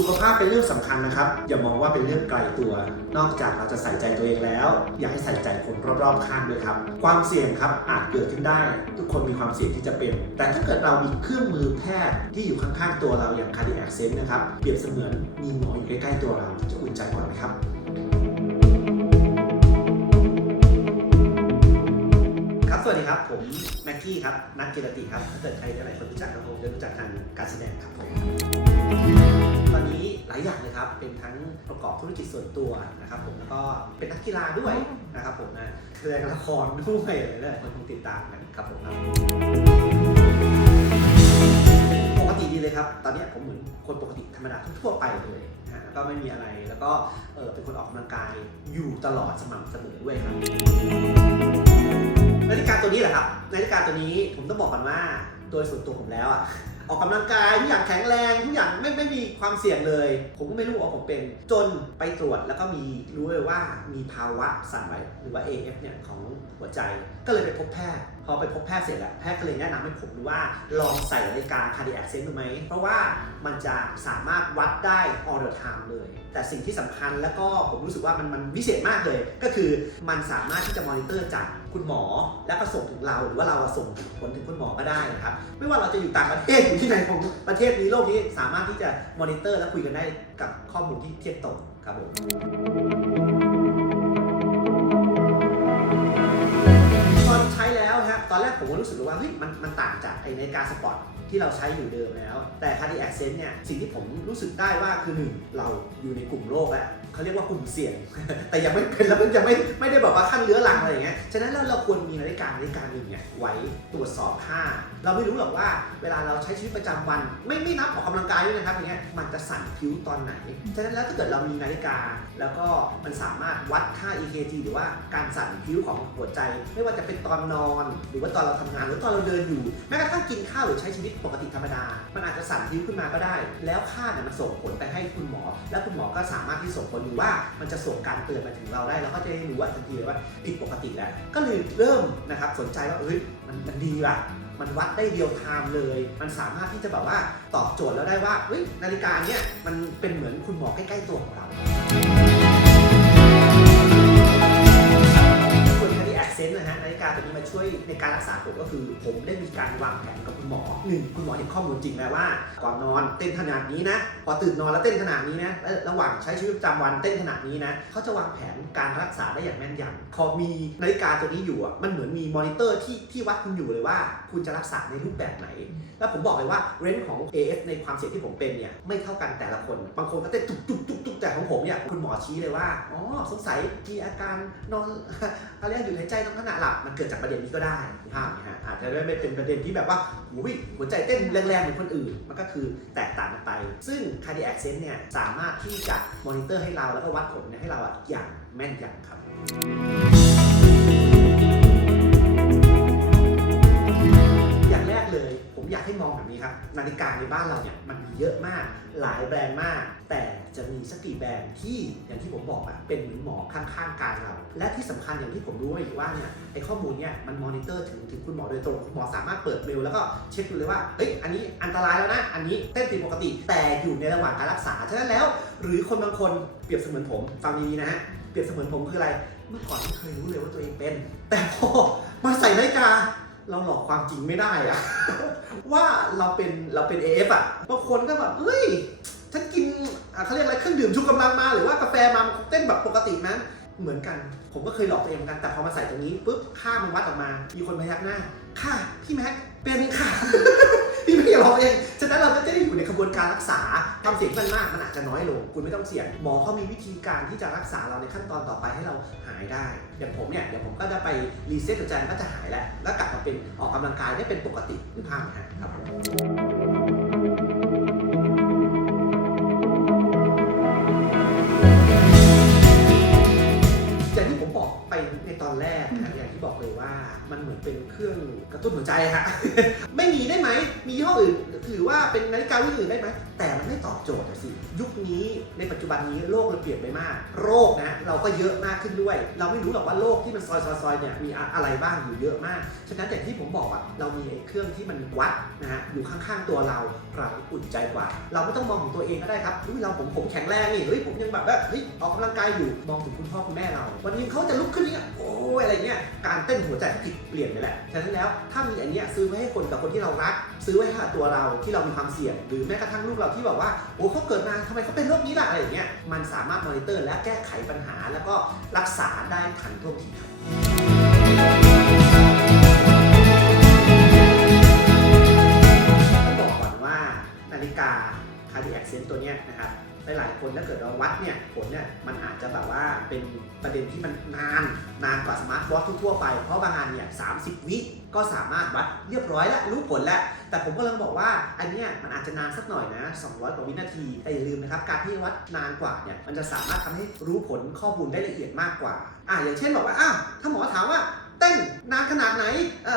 สุขภาพเป็นเรื่องสำคัญนะครับ อย่ามองว่าเป็นเรื่องไกลตัว นอกจากเราจะใส่ใจตัวเองแล้ว อยากให้ใส่ใจคนรอบๆข้างด้วยครับ ความเสี่ยงครับอาจเกิดขึ้นได้ ทุกคนมีความเสี่ยงที่จะเป็น แต่ถ้าเกิดเรามีเครื่องมือแพทย์ที่อยู่ข้างๆตัวเราอย่าง cardiac sense นะครับเปรียบเสมือนมีหมออยู่ใกล้ๆตัวเราจะอุ่นใจกว่าไหมครับครับ สวัสดีครับ ผมแม็กกี้ครับ นักกีรติครับ ถ้าเกิดใครหลายคนรู้จักก็คงจะรู้จักทางการแสดงครับผมายอย่างเลยครับ เป็นทั้งประกอบธุรกิจส่วนตัวนะครับผมแล้วก็เป็นนักกีฬาด้วยนะครับผมนะแสดงละครด้วยอะไรหลายคนคงติดตามกันครับผมครับปกติดีเลยครับ ตอนนี้ผมเหมือนคนปกติธรรมดาทั่วไปเลยนะก็ไม่มีอะไรแล้วก็เออเป็นคนออกกำลังกายอยู่ตลอดสม่ำเสมอด้วยครับนาฬิกาตัวนี้แหละครับนาฬิกาตัวนี้ผมต้องบอกกันว่าโดยส่วนตัวผมแล้วอะ ออกกำลังกายทุกอย่างแข็งแรงทุกอย่างไม่ไม่มีความเสี่ยงเลย ผมก็ไม่รู้ว่าผมเป็น จนไปตรวจแล้วก็มีรู้เลยว่ามีภาวะสั่นไหวหรือว่า AF เนี่ยของหัวใจก็เลยไปพบแพทย์พอไปพบแพทย์เสร็จแล้วแพทย์ก็เลยแนะนำให้ผมดูว่าลองใส่นาฬิกา cardiac sense ดูไหม เพราะว่ามันจะสามารถวัดได้ all the time เลย แต่สิ่งที่สำคัญแล้วก็ผมรู้สึกว่ามันมันวิเศษมากเลย ก็คือมันสามารถที่จะมอนิเตอร์จากคุณหมอ แล้วก็ส่งถึงเราหรือว่าเราส่งผลถึงคุณหมอก็ได้นะครับ ไม่ว่าเราจะอยู่ต่างประเทศอยู่ที่ไหนของประเทศนี้โลกนี้สามารถที่จะมอนิเตอร์และคุยกันได้กับข้อมูลที่เทียบตรงครับผมตอนใช้แล้วฮะตอนแรกผมก็รู้สึกเลยว่าเฮ้ยมันมันต่างจากไอนาฬิกาสปอร์ตที่เราใช้อยู่เดิมแล้ว แต่ Cardiac Sense เนี่ยสิ่งที่ผมรู้สึกได้ว่าคือหนึ่งเราอยู่ในกลุ่มโรคแล้ว เขาเรียกว่ากลุ่มเสี่ยง แต่ยังไม่เป็นแล้วมันยังไม่ไม่ได้แบบว่าขั้นเรื้อรังอะไรอย่างเงี้ย ฉะนั้นเราเราควรมีนาฬิกานาฬิกาหนึ่งเนี่ยไว้ตรวจสอบค่า เราไม่รู้หรอกว่าเวลาเราใช้ชีวิตประจำวัน ไม่ไม่นับออกกำลังกายด้วยนะครับอย่างเงี้ยมันจะสั่นผิวตอนไหน ฉะนั้นแล้วถ้าเกิดเรามีนาฬิกา แล้วก็มันสามารถวัดค่า EKG หรือว่าการสั่นผิวของหัวใจ ไม่ว่าจะเป็นตอนนอน หรือว่าตอนเราทำงานหรือตอนเราเดินอยู่แม้กระทั่งกินข้าวหรือใช้ชีวิตปกติธรรมดา มันอาจจะสั่นผิวขึ้นมาก็ได้ แล้วค่าเนี่ยมันส่งผลไปให้คุณหมอ และคุณหมอก็สามารถที่ส่งผลหรือว่ามันจะส่งการเตือนมาถึงเราได้เราก็จะได้รู้ว่าทันทีเลยว่าผิดปกติแล้ว ก็เลยเริ่มนะครับสนใจว่าเอ้ยมันมันดีว่ะมันวัดได้เดียวไทม์เลย มันสามารถที่จะแบบว่าตอบโจทย์แล้วได้ว่าเฮ้ยนาฬิกาเนี้ยมันเป็นเหมือนคุณหมอใกล้ ๆ ตัวของเรา ส่วน Cardiac Sense นะฮะนาฬิกาตัวนี้มาช่วยในการรักษาผมก็คือ ผมได้มีการวางแผนกับคุณหมอหนึ่งคุณหมอเห็นข้อมูลจริงแล้วว่า ก่อนนอนเต้นขนาดนี้นะพอตื่นนอนแล้วเต้นขนาดนี้นะและระหว่างใช้ชีวิตประจำวันเต้นขนาดนี้นะเขาจะวางแผนการรักษาได้อย่างแม่นยำพอมีนาฬิกาตัวนี้อยู่อะมันเหมือนมีมอนิเตอร์ที่ที่วัดคุณอยู่เลยว่า คุณจะรักษาในรูปแบบไหน แล้วผมบอกเลยว่าเรนจ์ของ AF ในความเสี่ยงที่ผมเป็นเนี่ยไม่เท่ากันแต่ละคน บางคนก็เต้นตุกตุกตุกตุกแต่ของผมเนี่ยคุณหมอชี้เลยว่าอ๋อสงสัยมีอาการนอนอะไรหยุดหายใจตอนขณะหลับมันเกิดจากประเด็นนี้ก็ได้ภาพนะฮะอาจจะไม่เป็นประเด็นที่แบบว่าหูยหัวใจเต้นแรงๆเหมือนคนอื่น มันก็คือแตกต่างกันไป ซึ่ง cardiac sense เนี่ยสามารถที่จะมอนิเตอร์ให้เราแล้วก็วัดผลให้เราอะอย่างแม่นยำครับ นาฬิกาในบ้านเราเนี่ยมันมีเยอะมากหลายแบรนด์มาก แต่จะมีสักกี่แบรนด์ที่อย่างที่ผมบอกอะเป็นเหมือนหมอข้างๆกายเรา และที่สำคัญอย่างที่ผมรู้มาอีกว่าเนี่ยไอข้อมูลเนี่ยมันมอนิเตอร์ถึงถึงคุณหมอโดยตรงคุณหมอสามารถเปิดเมลแล้วก็เช็คดูเลยว่าเฮ้ยอันนี้อันตรายแล้วนะ อันนี้เต้นผิดปกติแต่อยู่ในระหว่างการรักษาฉะนั้นแล้ว หรือคนบางคนเปรียบเสมือนผมฟังดีๆนะฮะเปรียบเสมือนผมคืออะไร เมื่อก่อนไม่เคยรู้เลยว่าตัวเองเป็น แต่พอมาใส่นาฬิกา เราหลอกความจริงไม่ได้อะ ว่าเราเป็นเราเป็น AF อะบางคนก็แบบเฮ้ยฉันกินเขาเรียกอะไรเครื่องดื่มชูกำลังมาหรือว่ากาแฟมามันเต้นแบบปกติมั้ยเหมือนกัน ผมก็เคยหลอกตัวเองเหมือนกันแต่พอมาใส่ตรงนี้ปุ๊บค่ามันวัดออกมา มีคนพยักหน้า ค่ะ พี่แม็กเป็นค่ะ ตอย่าเองฉะนั้นเราก็จะได้อยู่ในกระบวนการรักษาความเสี่ยงที่มันมากมันอาจจะน้อยลง คุณไม่ต้องเสี่ยงหมอเขามีวิธีการที่จะรักษาเราในขั้นตอนต่อไปให้เราหายได้ อย่างผมเนี่ยเดี๋ยวผมก็จะไปรีเซ็ตหัวใจก็จะหายแล้วแล้วกลับมาเป็นออกกำลังกายได้เป็นปกตินึกภาพไหมฮะครับ มันเหมือนเป็นเครื่องกระตุ้นหัวใจฮะ ไม่มีได้ไหม มียี่ห้ออื่น หรือว่าเป็นนาฬิการุ่นอื่นได้ไหมแต่มันไม่ตอบโจทย์สิ ยุคนี้ในปัจจุบันนี้โลกเราเปลี่ยนไปมาก โรคนะเราก็เยอะมากขึ้นด้วย เราไม่รู้หรอกว่าโรคที่มันซอยซอยซอยเนี่ยมีอะไรบ้างอยู่เยอะมาก ฉะนั้นอย่างที่ผมบอกอะเรามีเครื่องที่มันวัดนะฮะอยู่ข้างๆตัวเราเราอุ่นใจกว่า เราไม่ต้องมองถึงตัวเองก็ได้ครับอุ้ยเราผมผมแข็งแรงนี่เฮ้ยผมยังแบบว่าเฮ้ยออกกำลังกายอยู่มองถึงคุณพ่อคุณแม่เรา วันนึงเขาจะลุกขึ้นเนี่ยโอ้ยอะไรเงี้ยการเต้นหัวใจผิดเปลี่ยนไปแล้วฉะนั้นแล้วถ้ามีอันเนี้ยซื้อไว้ให้คนกับคนที่เรารัก ซื้อไว้ให้ตัวเราที่เรามีความเสี่ยงหรือแม้กระทั่งลูกเราที่บอกว่าโอ้เขาเกิดมาทำไมเขาเป็นโรคนี้ล่ะอะไรอย่างเงี้ยมันสามารถมอนิเตอร์และแก้ไขปัญหา แล้วก็รักษาได้ทันท่วงทีครับต้องบอกก่อนว่านาฬิกาคาร์ดิแอคเซนต์ตัวเนี้ยนะครับ หลายๆคนถ้าเกิดเราวัดเนี่ยผลเนี่ยมันอาจจะแบบว่าเป็นประเด็นที่มันนานนานกว่าสมาร์ทวอททั่วไป เพราะบางงานเนี่ย30วิก็สามารถวัดเรียบร้อยแล้วรู้ผลแล้ว แต่ผมก็เลยบอกว่าอันเนี้ยมันอาจจะนานสักหน่อยนะ 200 กว่าวินาที แต่อย่าลืมนะครับ การที่วัดนานกว่าเนี่ยมันจะสามารถทำให้รู้ผลข้อมูลได้ละเอียดมากกว่าอะอย่างเช่นบอกว่าอ้าวถ้าหมอถามว่าเต้นนานขนาดไหน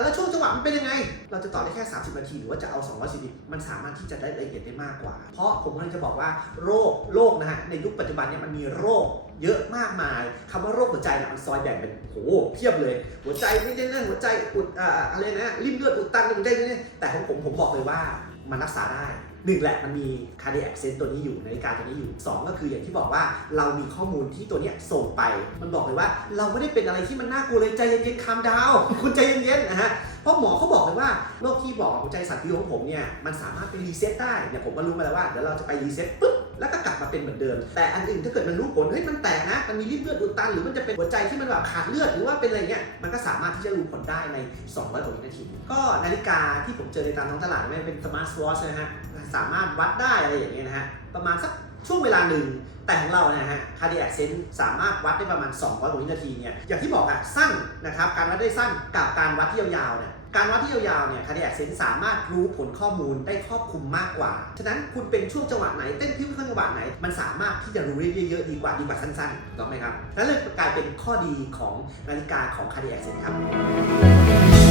แล้วช่วงจังหวะมันเป็นยังไง เราจะต่อได้แค่ 30 นาที หรือว่าจะเอา 240 มันสามารถที่จะได้ละเอียดได้มากกว่า เพราะผมกำลังจะบอกว่าโรคโรคนะฮะในยุคปัจจุบันเนี่ยมันมีโรคเยอะมากมายคำว่าโรคหัวใจเนี่ยมันซอยแบ่งเป็นโหเพียบเลย หัวใจไม่ได้นั่นหัวใจอุดอ่าอะไรนะ ริ่มเลือดอุดตันหัวใจนี่แต่ของผมผมบอกเลยว่ามันรักษาได้ หนึ่งแหละมันมี cardiac sense ตัวนี้อยู่นาฬิกาตัวนี้อยู่สองก็คืออย่างที่บอกว่าเรามีข้อมูลที่ตัวนี้ส่งไป มันบอกเลยว่าเราไม่ได้เป็นอะไรที่มันน่ากลัวเลยใจเย็นๆคามดาว คุณใจเย็นๆนะฮะเพราะหมอเขาบอกเลยว่าโรคที่บอกหัวใจสั่นพิวของผมเนี่ยมันสามารถไปรีเซ็ตได้เนี่ยผมก็รู้มาแล้วว่าเดี๋ยวเราจะไปรีเซ็ตปุ๊บแล้วก็กลับ เป็นเหมือนเดิม แต่อันอื่นถ้าเกิดมันรู้ผลเฮ้ยมันแตกนะ มันมีริมเลือดอุดตันหรือมันจะเป็นหัวใจที่มันแบบขาดเลือดหรือว่าเป็นอะไรเงี้ยมันก็สามารถที่จะรู้ผลได้ใน 200กว่าวินาที ก็นาฬิกาที่ผมเจอในตามท้องตลาดไม่ว่าเป็นสมาร์ทวอชนะฮะสามารถวัดได้อะไรอย่างเงี้ยนะฮะประมาณสักช่วงเวลาหนึ่งแต่ของเราเนี่ยฮะ cardiac sense สามารถวัดได้ประมาณ 200กว่าวินาทีเนี่ย อย่างที่บอกอะสั้นนะครับ การวัดได้สั้นกับการวัดที่ยาวๆเนี่ย การวัดที่ยาวๆเนี่ย cardiac sense สามารถรู้ผลข้อมูลได้ครอบคลุมมากกว่า ฉะนั้นคุณเป็นช่วงจังหวะไหนเต้นพิ้วเครื่องจังหวะไหน มันสามารถที่จะรู้ได้เยอะๆดีกว่าดีกว่าสั้นๆถูกไหมครับ นั่นเลยกลายเป็นข้อดีของนาฬิกาของ cardiac sense ครับ